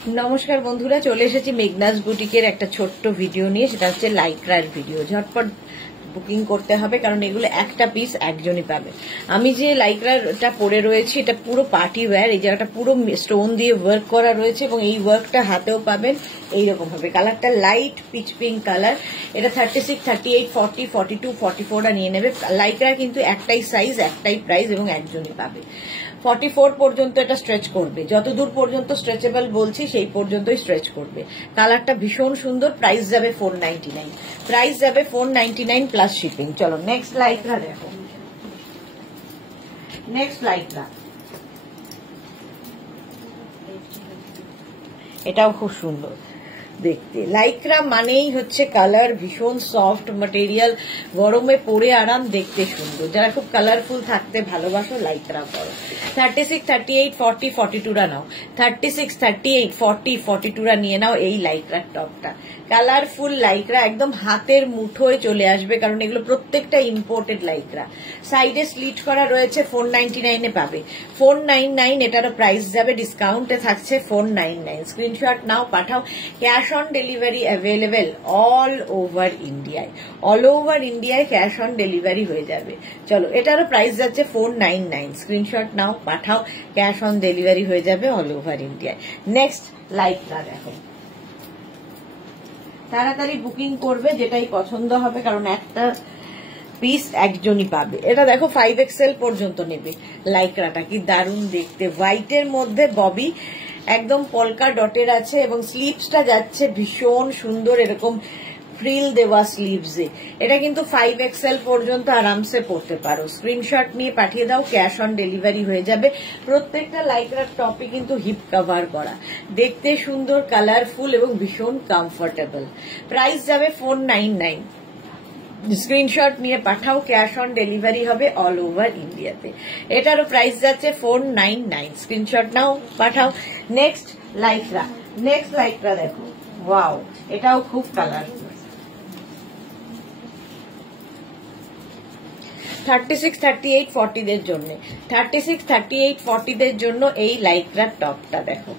নমস্কার বন্ধুরা, চলে এসেছি মেঘনাস বুটিকের একটা ছোট্ট ভিডিও নিয়ে। সেটা হচ্ছে লাইক্রার ভিডিও। ঝটপট বুকিং করতে হবে, কারণ এগুলো একটা পিস একজনই পাবে। আমি যে লাইক্রাটা পরে রয়েছি এটা পুরো পার্টি ওয়্যার। এই জায়গাটা পুরো স্টোন দিয়ে ওয়ার্ক করা রয়েছে এবং এই ওয়ার্কটা হাতেও পাবেন এইরকম ভাবে। কালারটা লাইট পিচ পিঙ্ক কালার। এটা 36, 38, 40, 42, 44টা নিয়ে নেবে। লাইক্রা কিন্তু একটাই সাইজ, একটাই প্রাইস এবং একজনই পাবে। 44 পর্যন্ত এটা স্ট্রেচ করবে, যতদূর পর্যন্ত স্ট্রেচেবল বলছি সেই পর্যন্তই স্ট্রেচ করবে। কালারটা ভীষণ সুন্দর। প্রাইস যাবে 499। প্রাইস যাবে 499 প্লাস শিপিং। চলো নেক্সট লাইক্রা দেখো। নেক্সট লাইক্রা, এটাও খুব সুন্দর দেখতে। লাইক্রা মানেই হচ্ছে কালার, ভীষণ সফট ম্যাটেরিয়াল, গরমে পরে আরাম, দেখতে সুন্দর। যারা খুব কালারফুল থাকতে ভালোবাসো লাইক্রা পরো। 36, 38, 40, 42রা নাও। 36, 38, 40, 42রা নিয়ে নাও এই লাইক্রার টপটা। কালারফুল লাইক্রা, একদম হাতের মুঠোয় চলে আসবে, কারণ এগুলো প্রত্যেকটা ইম্পোর্টেড লাইক্রা। সাইডে স্লিট করা রয়েছে। 499 পাবে। 499 এটারও প্রাইস যাবে, ডিসকাউন্টে থাকছে 499। স্ক্রিনশট নাও, পাঠাও। Cash on delivery available all over ইন্ডিয়ায়। অল ওভার ইন্ডিয়ায় ক্যাশ অন ডেলিভারি হয়ে যাবে। চলো, এটারও প্রাইস যাচ্ছে 499। স্ক্রিনশট নাও, পাঠাও। ক্যাশ অন ডেলিভারি হয়ে যাবে অল ওভার ইন্ডিয়ায়। নেক্সট লাইক্রা দেখো। তাড়াতাড়ি বুকিং করবে, যেটাই পছন্দ হবে, কারণ একটা পিস একজনই পাবে। এটা দেখো 5XL পর্যন্ত নেবে। লাইক্রাটা কি দারুণ দেখতে, হোয়াইটের মধ্যে ববি, একদম পলকা ডটের আছে এবং স্লিভসটা যাচ্ছে ভীষণ সুন্দর, এরকম ফ্রিল দেওয়া স্লিভসে। এটা কিন্তু 5XL পর্যন্ত আরামসে পরতে পারো। স্ক্রিনশট নিয়ে পাঠিয়ে দাও, ক্যাশ অন ডেলিভারি হয়ে যাবে। প্রত্যেকটা লাইক্রার টপে কিন্তু হিপ কভার করা, দেখতে সুন্দর, কালারফুল এবং ভীষণ কমফোর্টেবল। প্রাইস যাবে 499। স্ক্রিনশট নিয়ে পাঠাও, ক্যাশ অন ডেলিভারি হবে অল ওভার ইন্ডিয়াতে। এটারও প্রাইস যাচ্ছে 499। স্ক্রিনশট নাও, পাঠাও। Next lycra. নেক্সট লাইক্রা দেখো, ওয়াও, এটাও খুব কালারফুল। 36, 38, 40 দের জন্য। 36, 38, 40 দের জন্য এই লাইক্রার টপটা দেখো।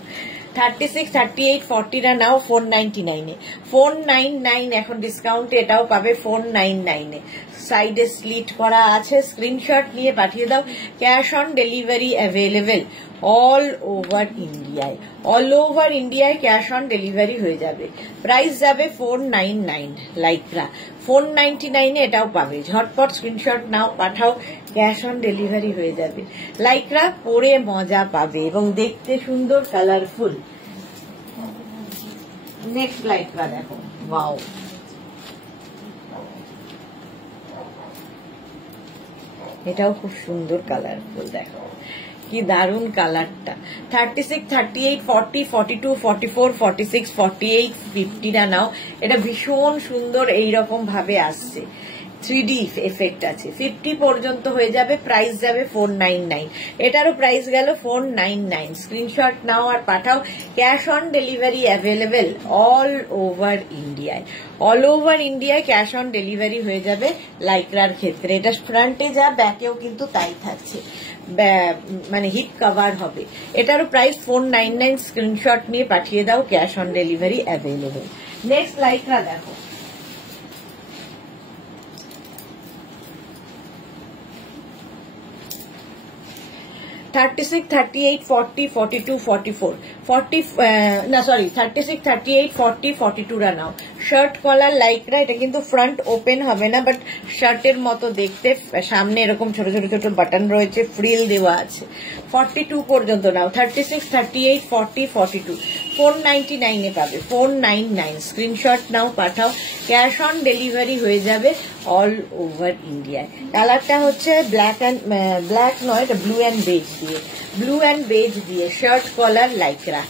36, 38, 40রা নাও 499-এ। 499 এখন ডিসকাউন্টে এটাও পাবে 499-এ। সাইডে স্লিট করা আছে। স্ক্রিনশট নিয়ে পাঠিয়ে দাও। Cash on delivery available all over ইন্ডিয়ায়। অল ওভার ইন্ডিয়ায় ক্যাশ অন ডেলিভারি হয়ে যাবে। প্রাইস যাবে 499। লাইক্রা 499-এ এটাও পাবে। ঝটপট স্ক্রিনশট নাও, পাঠাও। ক্যাশ অন ডেলিভারি হয়ে যাবে। লাইক্রা পরে মজা পাবে এবং দেখতে সুন্দর, কালারফুল। নেক্সট লাইক্রা দেখো, ওয়াও, এটাও খুব সুন্দর, কালারফুল। দেখো কি দারুণ কালারটা। 36, 38, 40, 42, 44, 46, 48, 50টা নাও। এটা ভীষণ সুন্দর, এইরকম ভাবে আসছে, 3D এফেক্ট আছে। 50 পর্যন্ত হয়ে যাবে। প্রাইস যাবে 499। এটারও প্রাইস গেল 499। স্ক্রিনশট নাও আর পাঠাও। Cash on delivery available all over ইন্ডিয়ায়। অল ওভার ইন্ডিয়ায় ক্যাশ অন ডেলিভারি হয়ে যাবে লাইক্রার ক্ষেত্রে। এটা ফ্রন্টে যা, ব্যাকেও কিন্তু তাই থাকছে, মানে হিপ কভার হবে। এটারও প্রাইস 499। স্ক্রিনশট নিয়ে পাঠিয়ে দাও, cash on delivery available. Next lycra দেখো। $36, 38, 40, 42, 44, 36, 38, 40, 42রা নাও। শার্ট কলার লাইক্রা। এটা কিন্তু ফ্রন্ট ওপেন হবে না, বাট শার্টের মতো দেখতে। সামনে এরকম ছোট ছোট ছোট বাটন রয়েছে, ফ্রিল দেওয়া আছে। 42 পর্যন্ত নাও। 36, 38, 40, 42, 499-এ পাবে। 499। স্ক্রিনশট নাও, পাঠাও। ক্যাশ অন ডেলিভারি হয়ে যাবে অল ওভার ইন্ডিয়ায়। কালারটা হচ্ছে ব্ল্যাক নয়, এটা ব্লু অ্যান্ড বেজ দিয়ে, ব্লু অ্যান্ড বেজ দিয়ে শার্ট কলার লাইক্রা।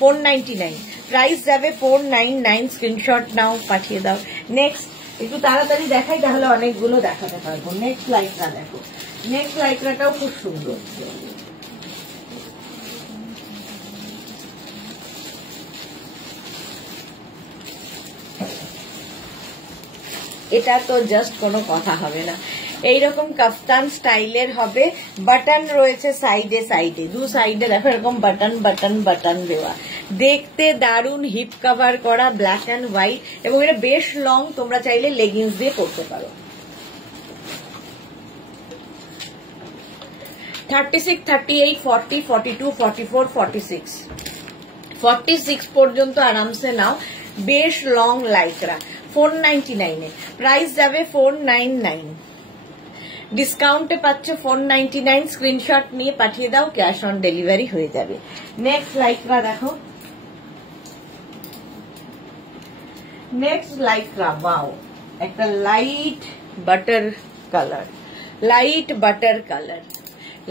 499। প্রাইস যাবে 499। স্ক্রিনশট নাও, পাঠিয়ে দাও। নেক্সট একটু তাড়াতাড়ি দেখাই, তাহলে অনেকগুলো দেখাতে পারবো। নেক্সট লাইক্রা দেখো। নেক্সট লাইক্রাটাও খুব সুন্দর। এটা তো জাস্ট কোনো কথা হবে না। এইরকম কাফতান স্টাইলের হবে, বাটন রয়েছে সাইডে সাইডে, দু সাইডে দেখো এরকম বাটন বাটন বাটন দেওয়া, দেখতে দারুন, হিপ কভার করা, ব্ল্যাক অ্যান্ড হোয়াইট, এবং এটা বেশ লং, তোমরা চাইলে লেগিংস দিয়ে পরতে পারো। 36, 38, 40, 42, 44, 46, 46 পর্যন্ত আরামসে নাও, বেশ লং লাইকরা, 499 এ প্রাইস যাবে 499, ডিসকাউন্টে পাচ্ছ 499, স্ক্রিনশট নিয়ে পাঠিয়ে দাও, ক্যাশ অন ডেলিভারি হয়ে যাবে। নেক্সট লাইকরা দেখো, নেক্সট লাইকরা, ওয়াও, একটা light butter colour, light butter colour,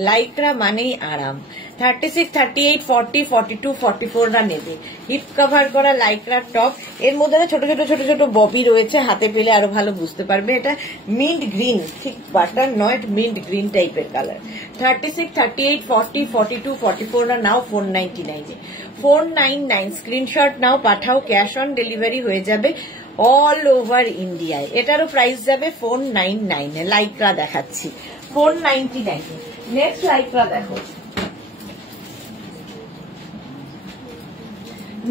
lycra মানেই আরাম। 36, 38, 40, 42, 44 রা নেবে, হিপ কভার করা লাইকরা টপ, এর মধ্যে ছোট ছোট ছোট ছোট ববি রয়েছে, হাতে পেলে আরো ভালো বুঝতে পারবে। এটা মিন্ট গ্রিন, ঠিক বাটার নয়, মিন্ট গ্রিন টাইপের কালার। 36, 38, 40, 42, 44 রা নাও 499 এ, 499, স্ক্রিনশট নাও পাঠাও, ক্যাশ অন ডেলিভারি হয়ে যাবে অল ওভার ইন্ডিয়ায়। এটারও প্রাইস যাবে 499 এ, লাইকরা দেখাচ্ছি 499 এ। নেক্সট লাইকরা দেখো,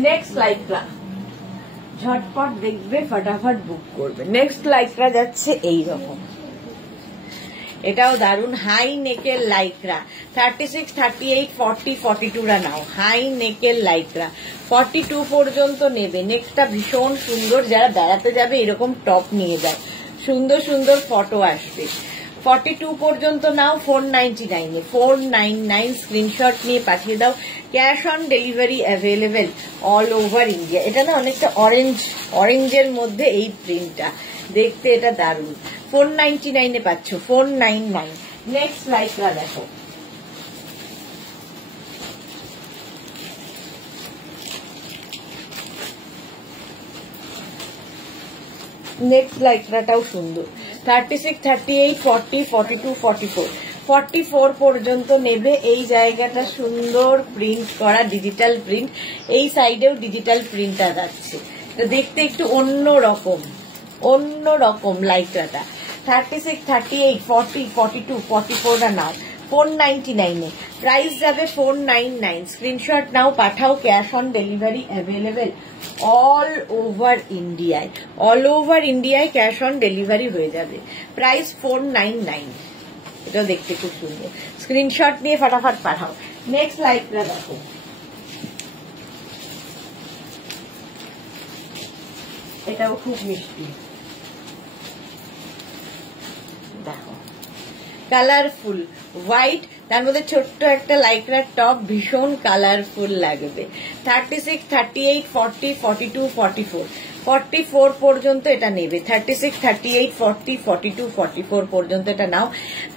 নেক্সট লাইকরা ঝটপট দেখবে, ফটাফট বুক করবে। নেক্সট লাইকরা যাচ্ছে এইরকম, এটাও দারুন, হাই নেকের লাইকরা, 36, 38, 40, 42 রা নাও, হাই নেকের লাইকরা, 42 পর্যন্ত নেবে। নেকটা ভীষণ সুন্দর, যারা বেড়াতে যাবে এরকম টপ নিয়ে যায়, সুন্দর সুন্দর ফটো আসবে। 42 পর্যন্ত নাও 499 এ, 499, স্ক্রিনশট নিয়ে পাঠিয়ে দাও, cash on delivery available all over India. এটা না অনেকটা অরেঞ্জ, অরেঞ্জের মধ্যে এই প্রিন্টটা, দেখতে এটা দারুন, 499 এ পাচ্ছ, 499। নেক্সট লাইকরা দেখো, নেক্সট লাইকরাটাও সুন্দর, 36, 38, 40, 42, 44, 44 পর্যন্ত নেবে। এই জায়গাটা সুন্দর প্রিন্ট করা, ডিজিটাল প্রিন্ট, এই সাইডেও ডিজিটাল প্রিন্টটা যাচ্ছে, দেখতে একটু অন্য রকম, অন্য রকম লাইকরাটা। 36, 38, 40, 42, 44 টা নাও 499 এ, প্রাইস যাবে 499, স্ক্রিনশট নাও পাঠাও, cash on delivery available all over ইন্ডিয়ায়, অল ওভার ইন্ডিয়ায় ক্যাশ অন ডেলিভারি হয়ে যাবে, প্রাইস 499। এটা দেখতে খুব সুন্দর, স্ক্রিনশট নিয়ে ফটাফট পাঠাও। নেক্সট লাইকটা দেখো, এটাও খুব মিষ্টি, দেখো কালারফুল হোয়াইট, তার মধ্যে ছোট্ট একটা লাইকরা টপ, ভীষণ কালারফুল লাগবে। 36, 38, 40, 42, 44, 44 পর্যন্ত এটা নেবে। 36, 38, 40, 42, 44 পর্যন্ত এটা নাও,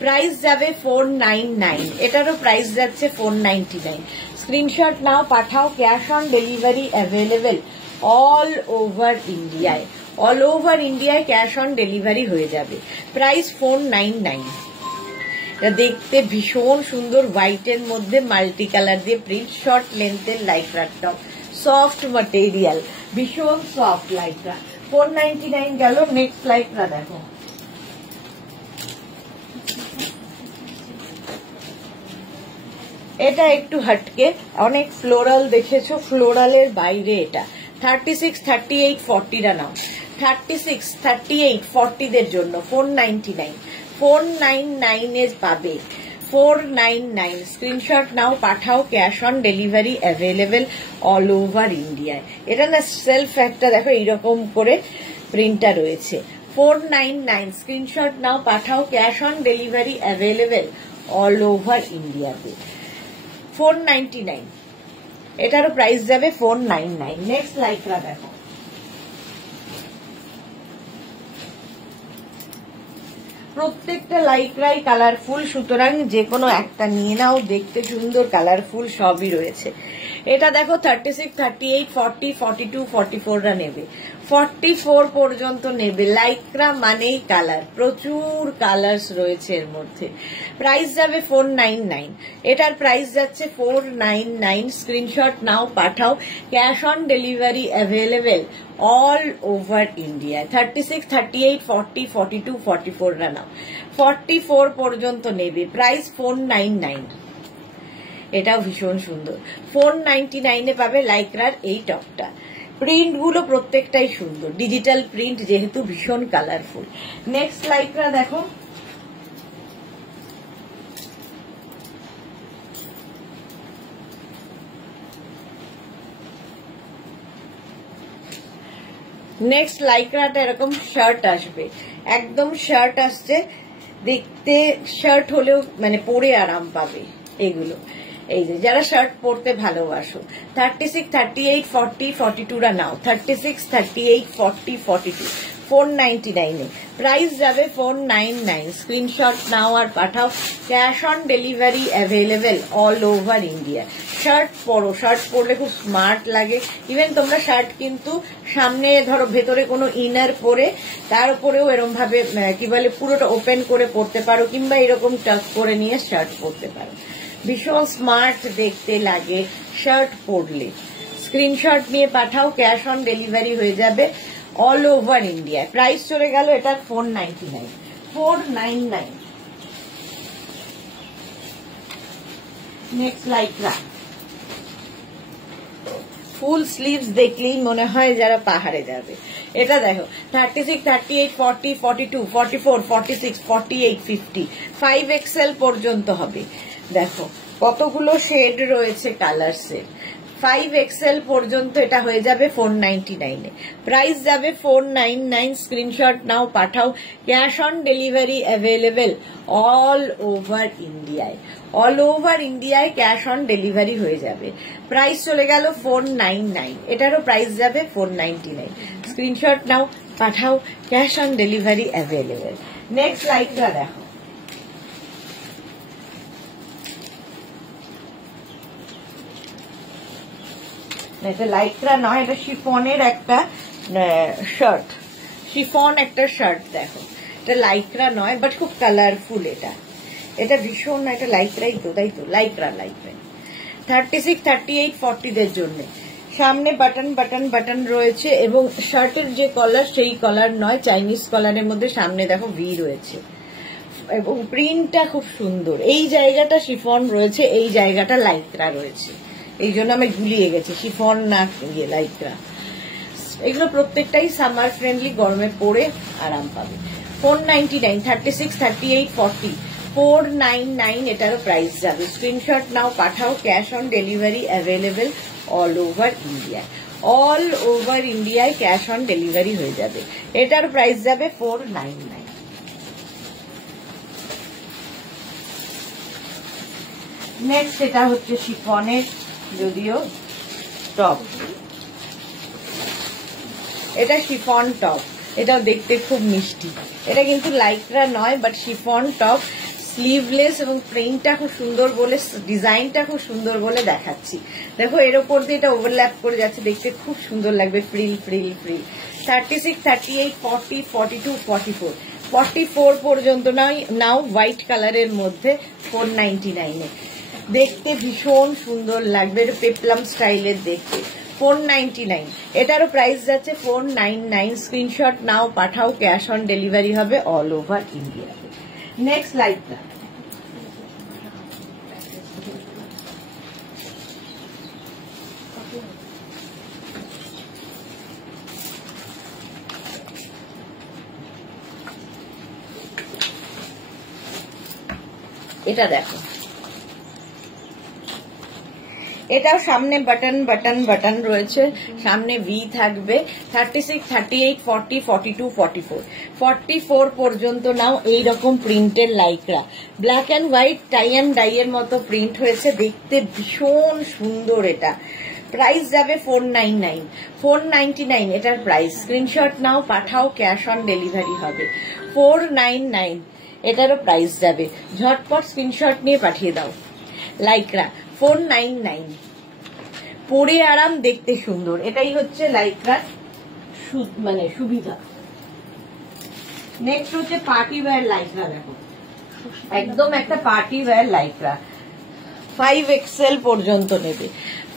প্রাইস যাবে 499, এটারও প্রাইস যাচ্ছে 499, স্ক্রিনশট নাও পাঠাও, cash on delivery available all over ইন্ডিয়ায়, অল ওভার ইন্ডিয়ায় ক্যাশ অন ডেলিভারি হয়ে যাবে, প্রাইস 499। এটা দেখতে ভীষণ সুন্দর, হোয়াইটের মধ্যে মাল্টি কালার দিয়ে প্রিন্ট, শর্ট লেন্থের লাইকরা টপ, সফট ম্যাটেরিয়াল, ভীষণ সফট লাইকরা, 499 গেল। নেক্সট লাইকরা দেখো, এটা একটু হটকে, অনেক ফ্লোরাল দেখেছো, ফ্লোরালের বাইরে এটা। 36, 38, 40 রা নাও, 36, 38, 40 দের জন্য 499, 499 এ পাবে, 499, স্ক্রিনশট নাও পাঠাও, cash on delivery available all over ইন্ডিয়ায়। এটা না সেলফ একটা দেখো এইরকম করে প্রিন্টটা রয়েছে, 499, স্ক্রিনশট নাও পাঠাও, cash on delivery available all over ইন্ডিয়াতে, 499, এটারও প্রাইস যাবে 499। নেক্সট লাইকরা দেখো, প্রত্যেকটা লাইকরাই কালারফুল, সুতরাং যে কোনো একটা নিয়ে নাও, দেখতে সুন্দর, কালারফুল সবই রয়েছে। এটা দেখো 36, 38, 40, 42, 44রা নেবে, 44 পর্যন্ত নেবে। লাইক্রা মানেই কালার, প্রচুর কালার্স রয়েছে এর মধ্যে। প্রাইস যাবে 499, এটার প্রাইস যাচ্ছে 499। স্ক্রিনশট নাও, পাঠাও, cash on delivery available all over India. 36, 38, 40, 42, 44রা নাও, 44 পর্যন্ত নেবে। প্রাইস 499। এটাও ভীষণ সুন্দর, 499 পাবে লাইক্রার এই টপটা। প্রিন্ট গুলো প্রত্যেকটাই সুন্দর, ডিজিটাল প্রিন্ট যেহেতু ভীষণ কালারফুল। নেক্সট লাইক্রা দেখো, নেক্সট লাইক্রাটা এরকম শার্ট আসবে, একদম শার্ট আসছে, দেখতে শার্ট হলেও মানে পরে আরাম পাবে এগুলো। এই যে যারা শার্ট পরতে ভালোবাসো, 36, 38, 40, 42রা নাও, 36, 38, 40, 42, 499 প্রাইস যাবে 499। স্ক্রিনশট নাও আর পাঠাও, cash on delivery available all over India. Shirt পরো, শার্ট পরলে খুব স্মার্ট লাগে। ইভেন তোমরা শার্ট কিন্তু সামনে ধরো ভেতরে কোনো ইনার পরে তার উপরেও এরকম ভাবে কি বলে পুরোটা ওপেন করে পরতে পারো, কিংবা এরকম টাচ করে নিয়ে শার্ট পরতে পারো, ভীষণ স্মার্ট দেখতে লাগে শার্ট পরলে। স্ক্রিনশট নিয়ে পাঠাও, ক্যাশ অন ডেলিভারি হয়ে যাবে অল ওভার ইন্ডিয়া। প্রাইস চলে গেল এটা 499, 499। নেক্সট লাইক্রা, ফুল স্লিভস দেখলেই মনে হয় যারা পাহাড়ে যাবে। এটা দেখো 36, 38, 40, 42, 44, 46, 48, 50, 5XL পর্যন্ত হবে। দেখো কতগুলো শেড রয়েছে কালার্সের। 5XL পর্যন্ত এটা হয়ে যাবে 499 প্রাইস যাবে 499। স্ক্রিনশট নাও, পাঠাও, cash on delivery available all over ইন্ডিয়ায়। অল ওভার ইন্ডিয়ায় ক্যাশ অন ডেলিভারি হয়ে যাবে। প্রাইস চলে গেল 499, এটারও প্রাইস যাবে 499। স্ক্রিনশট নাও, পাঠাও, cash on delivery available. Next লাইকটা দেখো, এটা লাইক্রা নয়, এটা শিফনের একটা শার্ট, শিফন একটা শার্ট। দেখো এটা লাইক্রা নয় বাট খুব কালারফুল। এটা এটা ভীষণ, এটা লাইক্রাই তো, তাই তো, লাইক্রা লাইক্রা। 36, 38, 40 দের জন্য সামনে বাটন বাটন বাটন রয়েছে, এবং শার্টের যে কলার সেই কলার নয়, চাইনিজ কলারের মধ্যে সামনে দেখো ভি রয়েছে, এবং প্রিন্টটা খুব সুন্দর। এই জায়গাটা শিফন রয়েছে, এই জায়গাটা লাইক্রা রয়েছে, এই জন্য আমি গুলিয়ে গেছি, শিফন না লাইক্রা। এগুলো প্রত্যেকটাই সামার ফ্রেন্ডলি, গরমে পরে আরাম পাবে। 499, 36, 38, 40, 499 এটারও প্রাইস যাবে। স্ক্রিনশট নাও, পাঠাও, cash on delivery available all over India. All over ইন্ডিয়ায় ক্যাশ অন ডেলিভারি হয়ে যাবে। এটার প্রাইস যাবে 499। নেক্সট এটা হচ্ছে শিফনের, যদিও টপ, এটা শিফন টপ, এটাও দেখতে খুব মিষ্টি। এটা কিন্তু লাইক্রা নয় বাট শিফন টপ, স্লিভলেস, এবং প্রিন্টটা খুব সুন্দর বলে, ডিজাইনটা খুব সুন্দর বলে দেখাচ্ছি। দেখো এর ওপর দিয়ে এটা ওভারল্যাপ করে যাচ্ছে, দেখতে খুব সুন্দর লাগবে, ফ্রিল ফ্রিল ফ্রিল। 36, 38, 40, 42, 44, 44 পর্যন্ত নাও হোয়াইট কালারের মধ্যে 499 দেখতে ভীষণ সুন্দর লাগবে, পেপলাম স্টাইলের দেখতে। 499 এটারও প্রাইস যাচ্ছে 499। স্ক্রিনশট নাও, পাঠাও, ক্যাশ অন ডেলিভারি হবে অল ওভার ইন্ডিয়া। নেক্সট লাইকটা, এটা দেখো, এটাও সামনে বাটন বাটন বাটন রয়েছে, সামনে ভি থাকবে। 36, 38, 40, 42, 44, 44 পর্যন্ত নাও এইরকম প্রিন্টের lycra, black and white tie and dye এর মতো প্রিন্ট হয়েছে, দেখতে ভীষণ সুন্দর। এটা প্রাইস যাবে 499, 499 এটার প্রাইস। স্ক্রিনশট নাও, পাঠাও, ক্যাশ অন ডেলিভারি হবে। 499 এটারও প্রাইস যাবে, ঝটপট স্ক্রিনশট নিয়ে পাঠিয়ে দাও। লাইক্রা 499, পরে আরাম, দেখতে সুন্দর। এটাই হচ্ছে লাইক্রার মানে সুবিধা। নেক্সট হচ্ছে পার্টি ওয়্যার লাইক্রা। দেখো একদম একটা পার্টি ওয়্যার লাইক্রা, 5XL পর্যন্ত নেবে।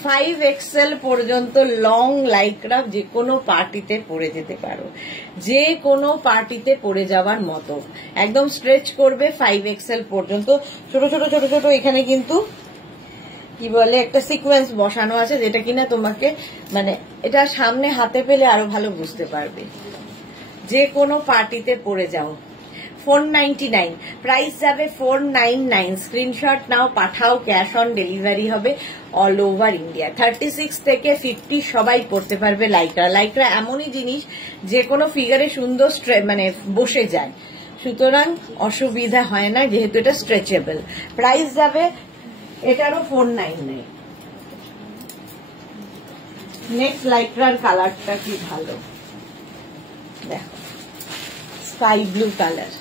5XL পর্যন্ত লং লাইক্রা, যে কোনো পার্টিতে পরে যেতে পারো, যে কোনো পার্টিতে পরে যাওয়ার মতো। একদম স্ট্রেচ করবে 5XL পর্যন্ত। ছোট ছোট ছোট ছোট এখানে কিন্তু কি বলে একটা সিকোয়েন্স বসানো আছে, যেটা কিনা তোমাকে মানে এটা সামনে হাতে পেলে আরো ভালো বুঝতে পারবে। যে কোনো পার্টিতে পরে যাও। 499 প্রাইস যাবে 499। স্ক্রিনশট নাও, পাঠাও, ক্যাশ অন ডেলিভারি হবে অল ওভার ইন্ডিয়া। 36 থেকে 50 সবাই পড়তে পারবে লাইক্রা। লাইক্রা এমনই জিনিস যে কোনো ফিগারে সুন্দর মানে বসে যায়, সুতরাং অসুবিধা হয় না, যেহেতু এটা স্ট্রেচেবল। প্রাইস যাবে এটারও 499। নেক্সট লাইক্রার কালারটা কি ভালো, দেখো স্কাই ব্লু কালার।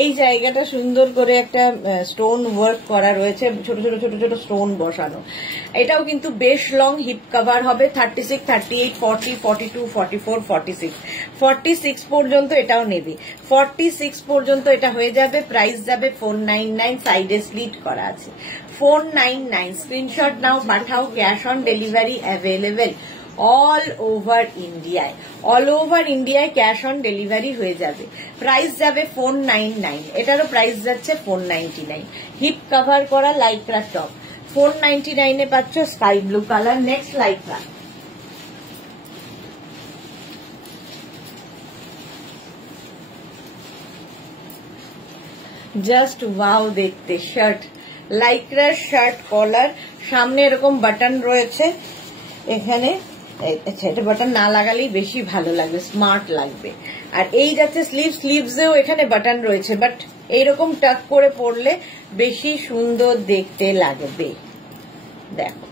এই জায়গাটা সুন্দর করে একটা স্টোন ওয়ার্ক করা রয়েছে, ছোট ছোট ছোট ছোট স্টোন বসানো। এটাও কিন্তু বেশ লং, হিপ কভার হবে। 36, 38, 40, 42, 44, 46, 46 পর্যন্ত এটাও নেবে। 46 পর্যন্ত এটা হয়ে যাবে। প্রাইস যাবে 499, সাইডে স্লিট করা আছে। 499 স্ক্রিনশট নাও, পাঠাও, cash on delivery available all over ইন্ডিয়ায়। অল ওভার ইন্ডিয়ায় ক্যাশ অন ডেলিভারি হয়ে যাবে। প্রাইস যাবে 499। এটারও প্রাইস যাচ্ছে 499। হিপ কভার করা লাইক্রা টপ 499 এ পাচ্ছ sky blue colour. Next Lycra, just wow দেখতে। শার্ট, লাইক্রার শার্ট কলার, সামনে এরকম বাটন রয়েছে, এখানে আচ্ছা এটা বাটন না লাগালেই বেশি ভালো লাগবে, স্মার্ট লাগবে। আর এই যাচ্ছে স্লিভ, স্লিভসেও এখানে বাটন রয়েছে, বাট এইরকম টাক করে পরলে বেশি সুন্দর দেখতে লাগবে। দেখো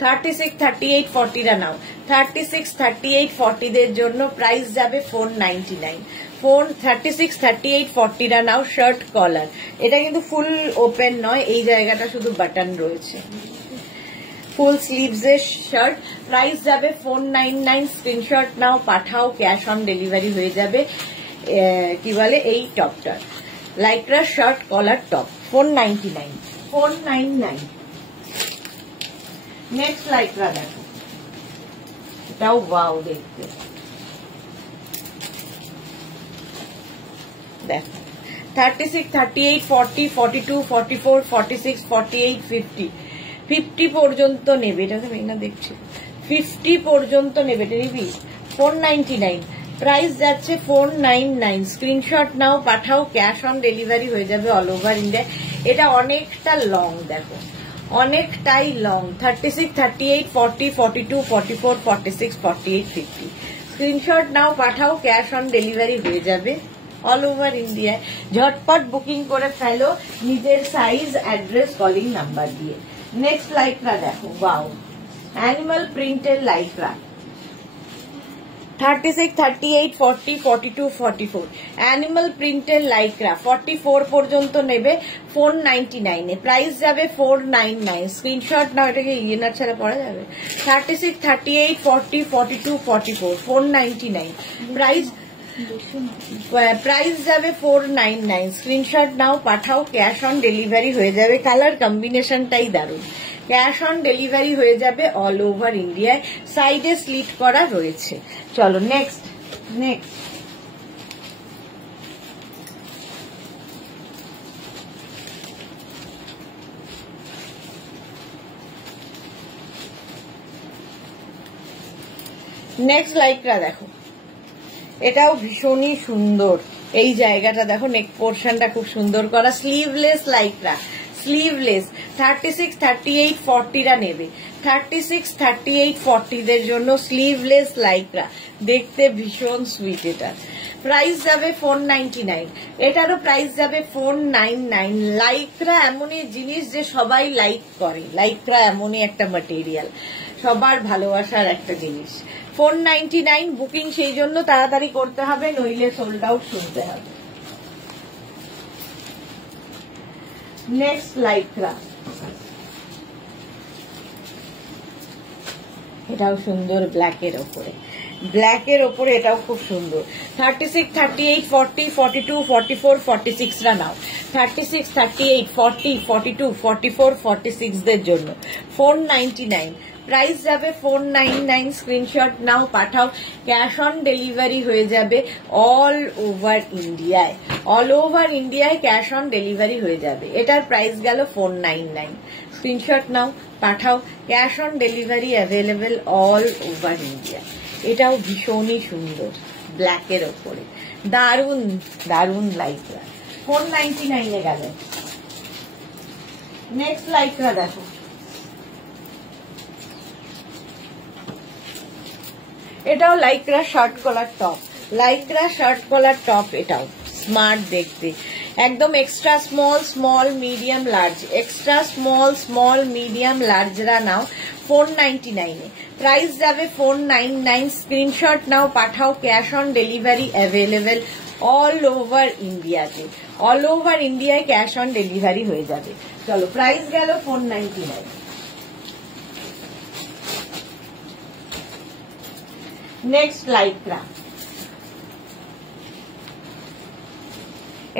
36, 38, 40 রা নাও। 36, 38, 40 দের জন্য প্রাইস যাবে 499। 36, 38, 40 রা নাও। শার্ট কলার, এটা কিন্তু ফুল ওপেন নয়, এই জায়গাটা শুধু বাটন রয়েছে। ফুল স্লিভস এর শার্ট, প্রাইস যাবে 499। স্ক্রিনশট নাও, পাঠাও, ক্যাশ অন ডেলিভারি হয়ে যাবে। কি বলে এই টপটার, lycra shirt collar top 499, 499। Next lycra দেখো, এটাও ওয়াও দেখতে। দেখো 36, 38, 40, 42, 44, 46, 48, 50, 50 পর্যন্ত নেবে। এটা তো মেঘনা দেখছি, 50 পর্যন্ত নেবে। এটা নিবি 499। প্রাইস যাচ্ছে 499। স্ক্রিনশট নাও, পাঠাও, ক্যাশ অন ডেলিভারি হয়ে যাবে অল ওভার ইন্ডিয়া। এটা অনেকটা লং, দেখো অনেকটাই লং। 36, 38, 40, 42, 44, 46, 48, 50। স্ক্রিনশট নাও, পাঠাও, ক্যাশ অন ডেলিভারি হয়ে যাবে অল ওভার ইন্ডিয়ায়। ঝটপট বুকিং করে ফেলো নিজের সাইজ, অ্যাড্রেস, কলিং নাম্বার দিয়ে। নেক্সট লাইক্রা দেখো, ওয়াও অ্যানিমাল প্রিন্টের লাইক্রা। 36, 38, 40, 42, 44 অ্যানিমাল প্রিন্টের লাইক্রা। 44 পর্যন্ত নেবে 499 এ। প্রাইস যাবে 499। স্ক্রিনশট নাও, এটাকে ইয়েনার ছাড়া পড়া যাবে। 36, 38, 40, 42, 44 499। প্রাইস যাবে 499। স্ক্রিনশট নাও, পাঠাও, ক্যাশ অন ডেলিভারি হয়ে যাবে। কালার কম্বিনেশনটাই দারুণ। ক্যাশ অন ডেলিভারি হয়ে যাবে অল ওভার ইন্ডিয়ায়, সাইডে স্লিট করা রয়েছে। চলো নেক্সট, নেক্সট নেক্সট লাইক্রা দেখো, এটাও ভীষণই সুন্দর। এই জায়গাটা দেখো, নেক পোর্শনটা খুব সুন্দর করা। Sleeveless Lycra, sleeveless. 36, 38, 40 রা নেবে। 36, 38, 40 দের জন্য স্লিভলেস লাইক্রা, দেখতে ভীষণ সুইট। এটা প্রাইস যাবে 499। এটারও প্রাইস যাবে 499। লাইক্রা এমনই জিনিস যে সবাই লাইক করে। লাইক্রা এমনই একটা ম্যাটেরিয়াল, সবার ভালোবাসার একটা জিনিস। 499 বুকিং সেই জন্য তাড়াতাড়ি করতে হবে, নইলে সোল্ড আউট শুনতে হবে। নেক্সট লাইক্রা, এটাও সুন্দর ব্ল্যাকের ওপরে, ব্ল্যাকের ওপরে এটাও খুব সুন্দর। 36, 38, 40, 42, 44, 46 রা নাও। 36, 38, 40, 42, 44, 46 দের জন্য 499 প্রাইস যাবে 499। স্ক্রিনশট নাও, পাঠাও, ক্যাশ অন ডেলিভারি হয়ে যাবে অল ওভার ইন্ডিয়ায়, অল ওভার ইন্ডিয়ায় ক্যাশ অন ডেলিভারি হয়ে যাবে। এটার প্রাইস গেল 499। স্ক্রিনশট নাও, পাঠাও, cash on delivery available all over India. এটাও ভীষণই সুন্দর ব্ল্যাকের ওপরে, দারুন দারুন লাইকরা। 499 এ গেল। নেক্সট লাইকরা দেখো, এটাও lycra shirt collar top, lycra shirt collar top. এটাও স্মার্ট দেখতে, একদম extra small, small, medium, large, extra small, small, medium, লার্জরা নাও 499 এ। প্রাইস যাবে 499। স্ক্রিনশট নাও, পাঠাও, cash on delivery available all over ইন্ডিয়াতে, অল ওভার ইন্ডিয়ায় ক্যাশ অন ডেলিভারি হয়ে যাবে। চলো, প্রাইস গেল 499। নেক্সট লাইকরা,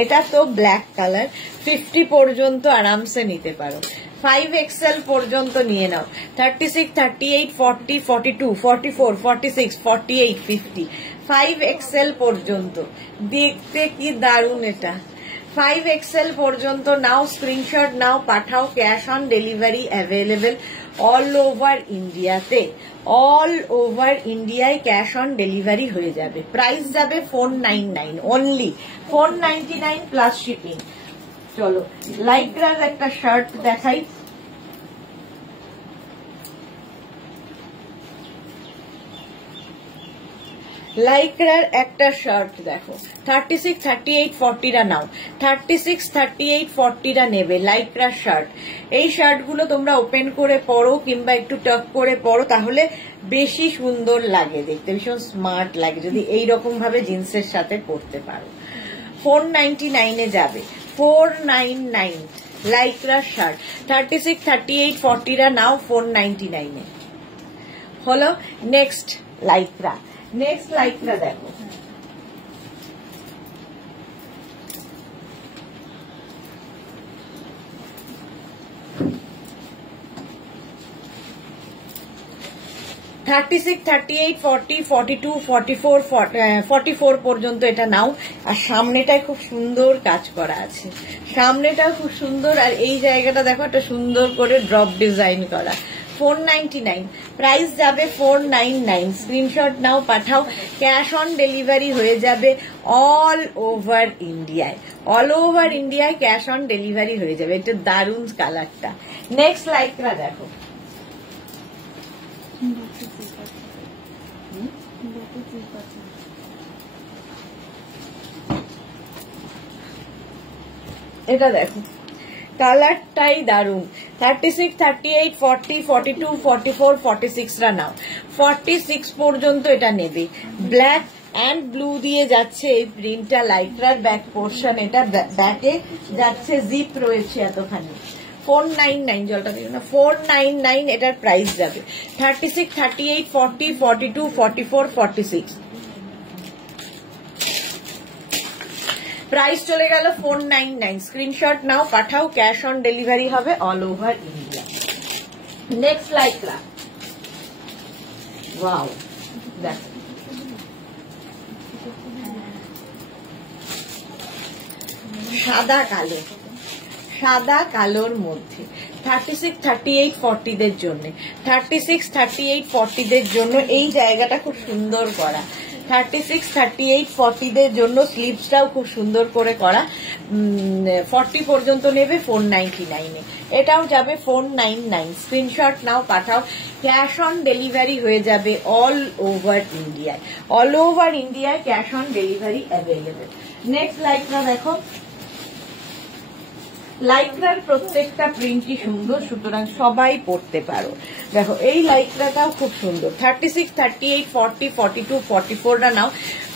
এটা তো ব্ল্যাক কালার, 50 পর্যন্ত আরামসে নিতে পারো, 5XL পর্যন্ত নিয়ে নাও। 36, 38, 40, 42, 44, 46, 48, 50, 5XL পর্যন্ত। দেখতে কি দারুণ এটা, 5XL পর্যন্ত নাও। স্ক্রিনশট নাও, পাঠাও, cash on delivery available all over ইন্ডিয়াতে, অল ওভার ইন্ডিয়ায় ক্যাশ অন ডেলিভারি হয়ে যাবে। প্রাইস যাবে 499 অনলি, 499 প্লাস শিপিং। চলো, লাইকরার একটা শার্ট দেখাই। লাইকরার একটা শার্ট দেখো, 36, 38, 40 রা নাও। 36, 38, 40 রা নেবে লাইকরা শার্ট। এই শার্টগুলো তোমরা ওপেন করে পরো কিংবা একটু টাক করে পরো, তাহলে বেশি সুন্দর লাগে দেখতে, ভীষণ স্মার্ট লাগে যদি এইরকম ভাবে জিন্সের সাথে পরতে পারো। 499 এ যাবে, 499 লাইকরা শার্ট। 36, 38, 40 রা নাও 499 এ। হলো নেক্সট লাইকরা, নেক্সট লাইকরা দেখো, থার্টি সিক্স, 38, 40, 42, 44, 44 পর্যন্ত এটা নাও। আর সামনেটায় খুব সুন্দর কাজ করা আছে, সামনেটা খুব সুন্দর, আর এই জায়গাটা দেখো একটা সুন্দর করে ড্রপ ডিজাইন করা। 499 প্রাইস যাবে 499। স্ক্রিনশট নাও, পাঠাও, ক্যাশ অন ডেলিভারি হয়ে যাবে অল ওভার ইন্ডিয়ায়, অল ওভার ইন্ডিয়ায় ক্যাশ অন ডেলিভারি হয়ে যাবে। এটা দারুণ কালারটা। নেক্সট লাইকরা দেখো, এটা দেখো কালারটাই দারুন। 36, 38, 40, 42, 44, 46 রা নাও। 46 পর্যন্ত এটা নেবে। ব্ল্যাক অ্যান্ড ব্লু দিয়ে যাচ্ছে এই প্রিন্টটা, লাইকরার ব্যাক পোর্শন। এটা ব্যাকে যাচ্ছে, জিপ রয়েছে এতখানি। 499 জলটা দিও না, 499 এটার প্রাইস যাবে। 36, 38, 40, 42, 44, 46 প্রাইস চলে গেল 499। স্ক্রিনশট নাও, পাঠাও, ক্যাশ অন ডেলিভারি হবে all over India. Next lycra, wow দেখো, সাদা কালো, সাদা কালোর মধ্যে 36, 38, 40 দের জন্য, 36, 38, 40 দের জন্য এই জায়গাটা খুব সুন্দর করা। 36, 38, 40 দের জন্য স্লিভসটাও খুব সুন্দর করে করা। 40 পর্যন্ত নেবে 499 এ। এটাও যাবে 499। স্ক্রিনশট নাও, পাঠাও, ক্যাশ অন ডেলিভারি হয়ে যাবে অল ওভার ইন্ডিয়ায়, অল ওভার ইন্ডিয়ায় cash on delivery available. Next lycra দেখো, লাইকরার প্রত্যেকটা প্রিন্টই সুন্দর, সুতরাং সবাই পড়তে পারো। দেখো এই লাইকরাটাও খুব সুন্দর। 36, 38, 40, 42, 44 রা নাও।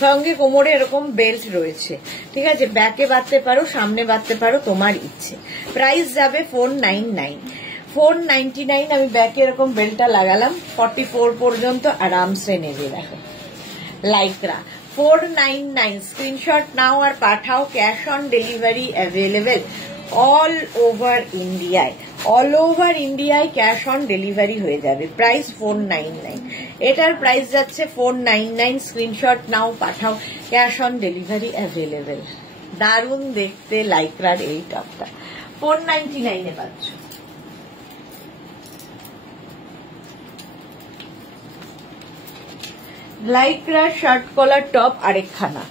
সঙ্গে কোমরে এরকম বেল্ট রয়েছে, ঠিক আছে, ব্যাকে বাঁধতে পারো, সামনে বাঁধতে পারো, তোমার ইচ্ছে। প্রাইস যাবে 499। 499 আমি ব্যাকে এরকম বেল্টটা লাগালাম 44 পর্যন্ত আরামসে নেবে। দেখো লাইক্রা 499 স্ক্রিনশট নাও আর পাঠাও, cash on delivery available all over ইন্ডিয়ায়। অল ওভার ইন্ডিয়ায় ক্যাশ অন ডেলিভারি হয়ে যাবে। প্রাইস 499, এটার প্রাইস যাচ্ছে 499। স্ক্রিনশট নাও পাঠাও, ক্যাশ অন ডেলিভারি অ্যাভেলেবেল। দারুণ দেখতে লাইক্রার এই টপটা 499 এ পাচ্ছ। লাইক্রার শার্ট কলার টপ আরেকখানা,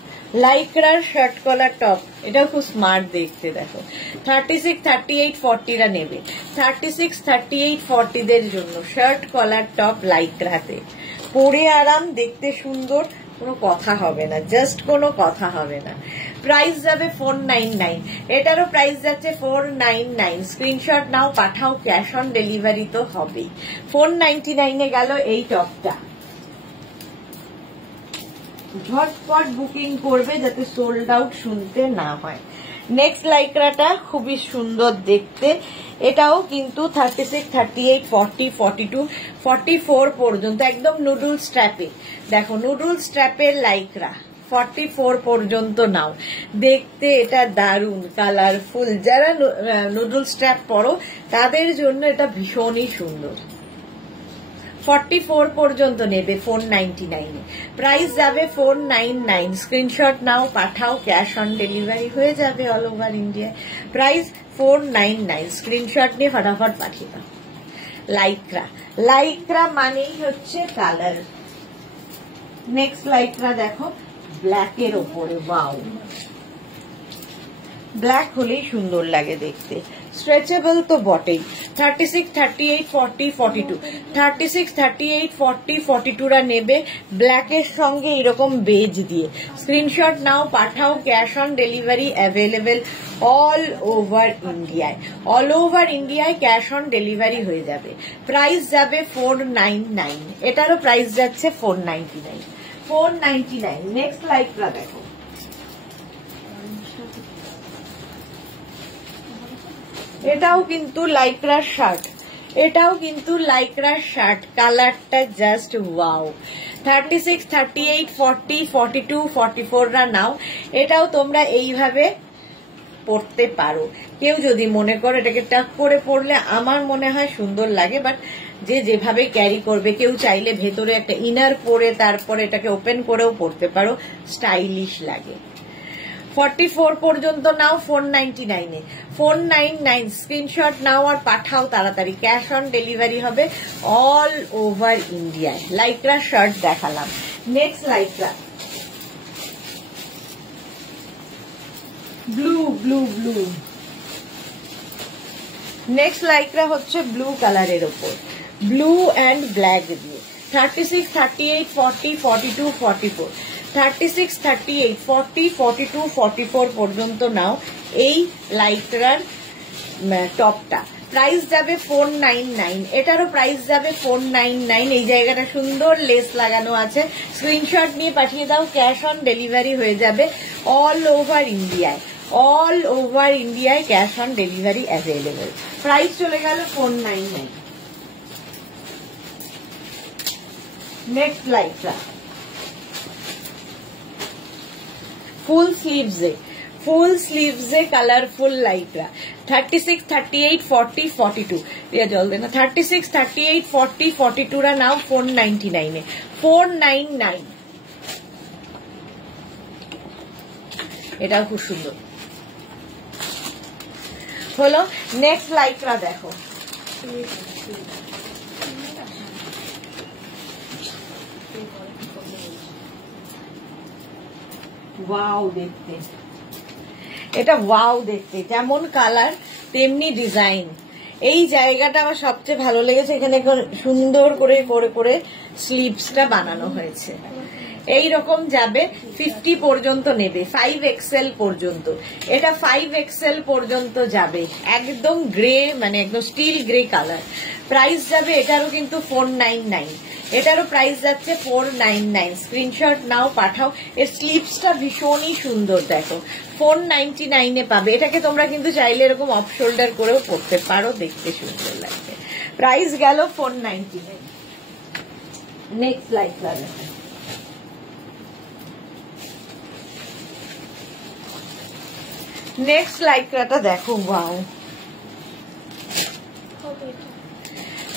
লাইক্রার শার্ট কলার টপ, এটাও খুব স্মার্ট দেখতে। দেখো 36, 38, 40রা নেবে। 36, 38, 40দের জন্য শার্ট কলার টপ লাইক্রাতে, পরে আরাম, দেখতে সুন্দর, কোনো কথা হবে না, জাস্ট কোনো কথা হবে না। প্রাইস যাবে 499, এটারও প্রাইস যাচ্ছে 499। স্ক্রিনশট নাও পাঠাও, ক্যাশ অন ডেলিভারি তো হবেই। 499 এ গেল এই টপটা। ঝটপট বুকিং করবে যাতে সোল্ড আউট শুনতে না হয়। নেক্সট লাইক্রাটা খুবই সুন্দর দেখতে, এটাও কিন্তু 36, 38, 40, 42, 44 পর্যন্ত একদম নুডল স্ট্র্যাপে। দেখো নুডল স্ট্র্যাপের লাইক্রা 44 পর্যন্ত নাও। দেখতে এটা দারুণ কালারফুল, যারা নুডল স্ট্র্যাপ পরো তাদের জন্য এটা ভীষণই সুন্দর। 44 পর্যন্ত নেবে 499 এ। প্রাইস যাবে 499। স্ক্রিনশট নাও পাঠাও, ক্যাশ অন ডেলিভারি হয়ে যাবে all over India. Price 499। Screenshot নিয়ে ফটাফট পাঠিয়ে দাও। লাইক্রা, লাইক্রা মানেই হচ্ছে কালার। নেক্সট লাইক্রা দেখো ব্ল্যাকের ওপরে, ওয়াও, ব্ল্যাক হলেই সুন্দর লাগে দেখতে। স্ট্রেচেবল তো বটেই। 36, 38, 40, 42, 36, 38, 40, 42রা নেবে ব্ল্যাকের সঙ্গে এরকম বেজ দিয়ে। স্ক্রিনশট নাও পাঠাও, cash on delivery available all over ইন্ডিয়ায়। অল ওভার ইন্ডিয়ায় ক্যাশ অন ডেলিভারি হয়ে যাবে। প্রাইস যাবে 499, এটারও প্রাইস যাচ্ছে 499। 499। নেক্সট লাইক্রা দেখো, এটাও কিন্তু লাইক্রার শার্ট, এটাও কিন্তু লাইক্রার শার্ট, কালারটা জাস্ট ওয়াও। 36, 38, 40, 42, 44রা নাও। এটাও তোমরা এইভাবে পরতে পারো। কেউ যদি মনে করো এটাকে টাক করে পরলে আমার মনে হয় সুন্দর লাগে, বাট যে যেভাবে ক্যারি করবে, কেউ চাইলে ভেতরে একটা ইনার পরে তারপরে এটাকে ওপেন করেও পরতে পারো, স্টাইলিশ লাগে। 44 পর্যন্ত নাও 499 এ। 499 স্ক্রিনশট নাও আর পাঠাও তাড়াতাড়ি, ক্যাশ অন ডেলিভারি হবে অল ওভার ইন্ডিয়ায়। লাইক্রা শার্ট দেখালাম। Next Lycra blue, blue, blue. Next Lycra হচ্ছে ব্লু কালারের ওপর, ব্লু অ্যান্ড ব্ল্যাক দিয়ে। 36, 38, 40, 42, 44, 36, 38, 40, 42, 44 পর্যন্ত নাও এই লাইক্রার টপটা। প্রাইস যাবে 499, এটারও প্রাইস যাবে 499। এই জায়গাটা সুন্দর লেস লাগানো আছে। স্ক্রিনশট নিয়ে পাঠিয়ে দাও, ক্যাশ অন ডেলিভারি হয়ে যাবে অল ওভার ইন্ডিয়ায়। অল ওভার ইন্ডিয়ায় cash on delivery available. Price চলে গেল 499। নেক্সট লাইক্রা ফুল স্লিভসে, ফুল স্লিভসে কালারফুল লাইক্রা। 36, 38, 40, 42 দিয়া জল দেনা। 36, 38, 40, 42রা নাও 499 এ। 499, এটাও খুব সুন্দর হলো। নেক্সট লাইক্রা দেখো, ওয়াও দেখতে, এটা ওয়াও দেখতে, যেমন কালার তেমনি ডিজাইন। এই জায়গাটা আমার সবচেয়ে ভালো লেগেছে, এখানে সুন্দর করে করে করে স্লিভসটা বানানো হয়েছে। এই রকম যাবে 50 পর্যন্ত নেবে, 5XL পর্যন্ত। এটা 5XL পর্যন্ত যাবে, একদম গ্রে, মানে একদম স্টিল গ্রে কালার। প্রাইস যাবে এটারও কিন্তু 499, এটারও প্রাইস যাচ্ছে 499। স্ক্রিনশট নাও, পাঠাও। এর স্লিভসটা ভীষণই সুন্দর, দেখো 499 পাবে। এটাকে তোমরা কিন্তু চাইলে এরকম অফ শোল্ডার করেও পরতে পারো, দেখতে সুন্দর লাগবে। প্রাইস গেল 499। নেক্সট লাইকরা দেখো, নেক্সট লাইকরাটা দেখো, ওয়াও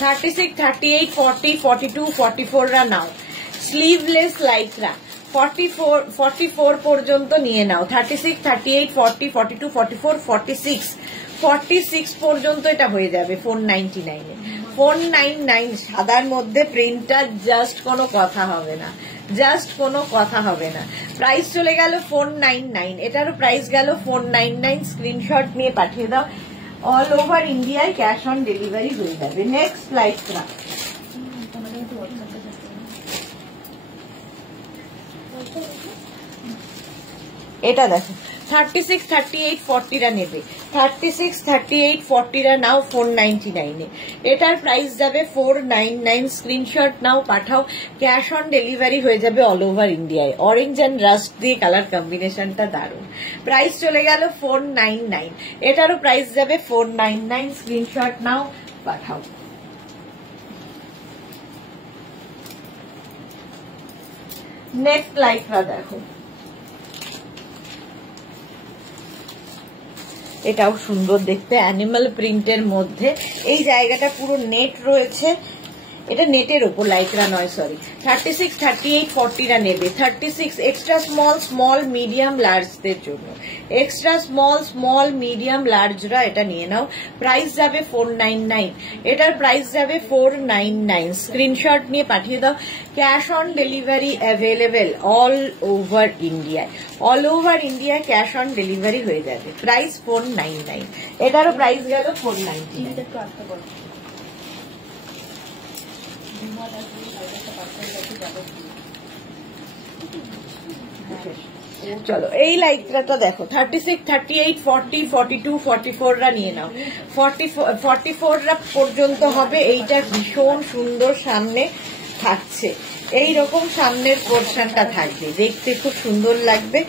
36, 38, 40, 42, 44 রা নাও। স্লিভলেস লাইকরা 44 পর্যন্ত নিয়ে নাও। 36, 38, 40, 42, 44, 46 পর্যন্ত এটা হয়ে যাবে 499 এ। 499 সাদার মধ্যে প্রিন্টটা জাস্ট কোনো কথা হবে না, জাস্ট কোনো কথা হবে না। প্রাইস চলে গেল 499, এটারও প্রাইস গেল 499। স্ক্রিনশট নিয়ে পাঠিয়ে দাও, অল ওভার ইন্ডিয়ায় ক্যাশ অন ডেলিভারি হয়ে যাবে। নেক্সট লাইকরা, এটা দেখো 36, 38, 40 রা নেবে। 36, 38, 40 রা নাও 499 এ। এটার প্রাইস যাবে 499। স্ক্রিনশট নাও, পাঠাও। ক্যাশ অন ডেলিভারি হয়ে যাবে অল ওভার ইন্ডিয়ায়। অরেঞ্জ অ্যান্ড রাস্ট দিয়ে কালার কম্বিনেশনটা দারুণ। প্রাইস চলে গেল 499, এটারও প্রাইস যাবে 499। স্ক্রিনশট নাও, পাঠাও। নেক্সট লাইকরা দেখো, এটাও সুন্দর দেখতে, অ্যানিমাল প্রিন্টের মধ্যে। এই জায়গাটা পুরো নেট রয়েছে, এটা নেটের ওপর, লাইকরা নয়, সরি। 36, 38, 40 রা নেবে। 36 এক্সট্রা স্মল, স্মল, মিডিয়াম, লার্জদের জন্য। এক্সট্রা স্মল, স্মল, মিডিয়াম, লার্জরা এটা নিয়ে নাও। প্রাইস যাবে 499, এটার প্রাইস যাবে 499। স্ক্রিনশট নিয়ে পাঠিয়ে দাও। Cash on delivery available all over ইন্ডিয়ায়। অল ওভার ইন্ডিয়ায় ক্যাশ অন ডেলিভারি হয়ে যাবে। প্রাইস 499, এটারও প্রাইস গেল 499। চলো এই লাইকটা দেখো, 36, 38, 40, 42, 44 রা নিয়ে নাও। 44 রা পর্যন্ত হবে। এইটা ভীষণ সুন্দর সামনে থাকছে, এইরকম সামনের পোর্শনটা থাকবে, দেখতে খুব সুন্দর লাগবে।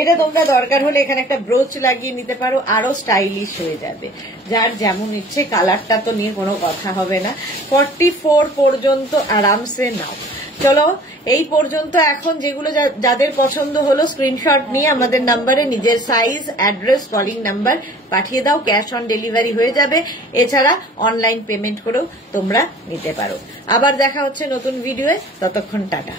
এটা তোমরা দরকার হলে এখানে একটা ব্রোচ লাগিয়ে নিতে পারো, আরো স্টাইলিশ হয়ে যাবে। যার যেমন ইচ্ছে, কালারটা তো নিয়ে কোনো কথা হবে না। 44 পর্যন্ত আরামসে নাও। চলো এই পর্যন্ত। এখন যেগুলো যাদের পছন্দ হলো, স্ক্রিনশট নিয়ে আমাদের নাম্বারে নিজের সাইজ, অ্যাড্রেস, কলিং নাম্বার পাঠিয়ে দাও। ক্যাশ অন ডেলিভারি হয়ে যাবে। এছাড়া অনলাইন পেমেন্ট করেও তোমরা নিতে পারো। আবার দেখা হচ্ছে নতুন ভিডিওয়ে, ততক্ষণ টাটা।